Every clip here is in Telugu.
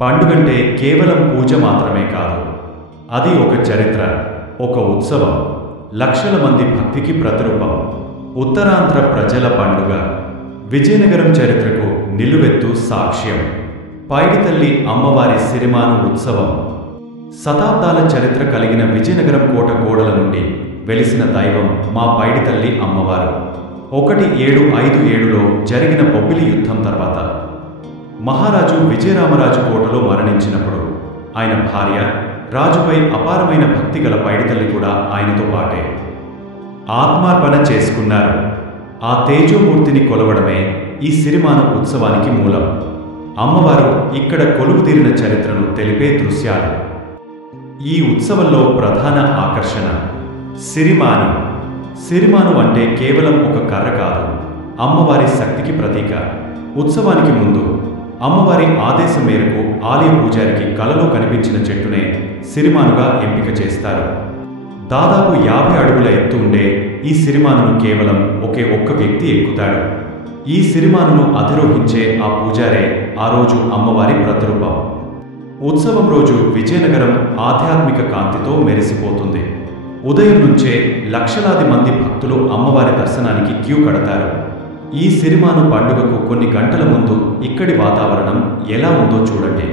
పండుగంటే కేవలం పూజ మాత్రమే కాదు, అది ఒక చరిత్ర, ఒక ఉత్సవం, లక్షల మంది భక్తికి ప్రతిరూపం. ఉత్తరాంధ్ర ప్రజల పండుగ, విజయనగరం చరిత్రకు నిలువెత్తు సాక్ష్యం. పైడితల్లి అమ్మవారి సిరిమాను ఉత్సవం. శతాబ్దాల చరిత్ర కలిగిన విజయనగరం కోట గోడల నుండి వెలిసిన దైవం మా పైడితల్లి అమ్మవారు. 1757లో జరిగిన బొబ్బిలి యుద్ధం తర్వాత మహారాజు విజయరామరాజు కోటలో మరణించినప్పుడు ఆయన భార్య రాజుపై అపారమైన భక్తి గల పైడితల్లి కూడా ఆయనతో పాటే ఆత్మార్పణ చేసుకున్నారు. ఆ తేజోమూర్తిని కొలవడమే ఈ సిరిమాను ఉత్సవానికి మూలం. అమ్మవారు ఇక్కడ కొలువుదీరిన చరిత్రను తెలిపే దృశ్యాలు. ఈ ఉత్సవంలో ప్రధాన ఆకర్షణ సిరిమాను. సిరిమాను అంటే కేవలం ఒక కర్ర కాదు, అమ్మవారి శక్తికి ప్రతీక. ఉత్సవానికి ముందు అమ్మవారి ఆదేశం మేరకు ఆలయ పూజారికి కలలో కనిపించిన చెట్టునే సిరిమానుగా ఎంపిక చేస్తారు. దాదాపు 50 అడుగుల ఎత్తు ఉండే ఈ సిరిమానును కేవలం ఒక్క వ్యక్తి ఎక్కుతాడు. ఈ సిరిమానును అధిరోహించే ఆ పూజారే ఆ రోజు అమ్మవారి ప్రతిరూపం. ఉత్సవం రోజు విజయనగరం ఆధ్యాత్మిక కాంతితో మెరిసిపోతుంది. ఉదయం నుంచే లక్షలాది మంది భక్తులు అమ్మవారి దర్శనానికి క్యూ కడతారు. ఈ సిరిమాను పండుగకు కొన్ని గంటల ముందు ఇక్కడి వాతావరణం ఎలా ఉందో చూడండి.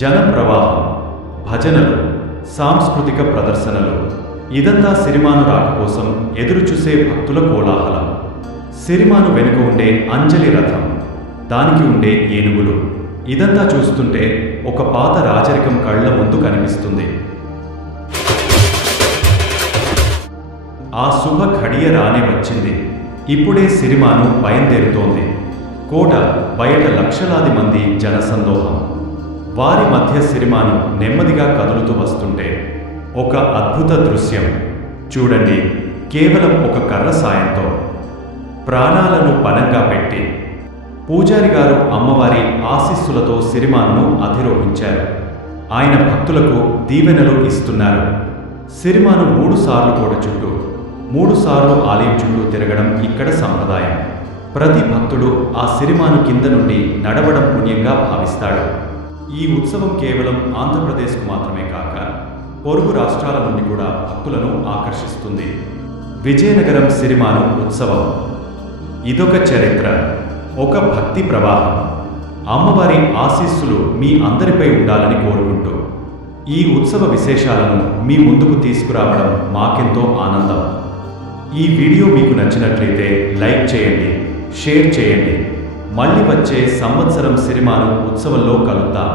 జన ప్రవాహం, భజనలు, సాంస్కృతిక ప్రదర్శనలు, ఇదంతా సిరిమాను రాక కోసం ఎదురుచూసే భక్తుల కోలాహలం. సిరిమాను వెనుక ఉండే అంజలి రథం, దానికి ఉండే ఏనుగులు, ఇదంతా చూస్తుంటే ఒక పాత రాజరికం కళ్ళ ముందు కనిపిస్తుంది. ఆ శుభ ఘడియ రానే వచ్చింది. ఇప్పుడే సిరిమాను బయలుదేరుతోంది. కోట బయట లక్షలాది మంది జనసందోహం. వారి మధ్య సిరిమాను నెమ్మదిగా కదులుతూ వస్తుంటే ఒక అద్భుత దృశ్యం చూడండి. కేవలం ఒక కర్ర సాయంతో ప్రాణాలను పణంగా పెట్టి పూజారి గారు అమ్మవారి ఆశీస్సులతో సిరిమానును అధిరోహించారు. ఆయన భక్తులకు దీవెనలు ఇస్తున్నారు. సిరిమాను 3 సార్లు కోట చుట్టూ, 3 సార్లు ఆలయం చుట్టూ తిరగడం ఇక్కడ సంప్రదాయం. ప్రతి భక్తుడు ఆ సిరిమాను కింద నుండి నడవడం పుణ్యంగా భావిస్తాడు. ఈ ఉత్సవం కేవలం ఆంధ్రప్రదేశ్కు మాత్రమే కాక పొరుగు రాష్ట్రాల నుండి కూడా భక్తులను ఆకర్షిస్తుంది. విజయనగరం సిరిమాను ఉత్సవం ఇదొక చరిత్ర, ఒక భక్తి ప్రవాహం. అమ్మవారి ఆశీస్సులు మీ అందరిపై ఉండాలని కోరుకుంటూ ఈ ఉత్సవ విశేషాలను మీ ముందుకు తీసుకురావడం మాకెంతో ఆనందం. ఈ వీడియో మీకు నచ్చినట్లయితే లైక్ చేయండి, షేర్ చేయండి. మళ్ళీ వచ్చే సంవత్సరం సిరిమాను ఉత్సవంలో కలుద్దాం.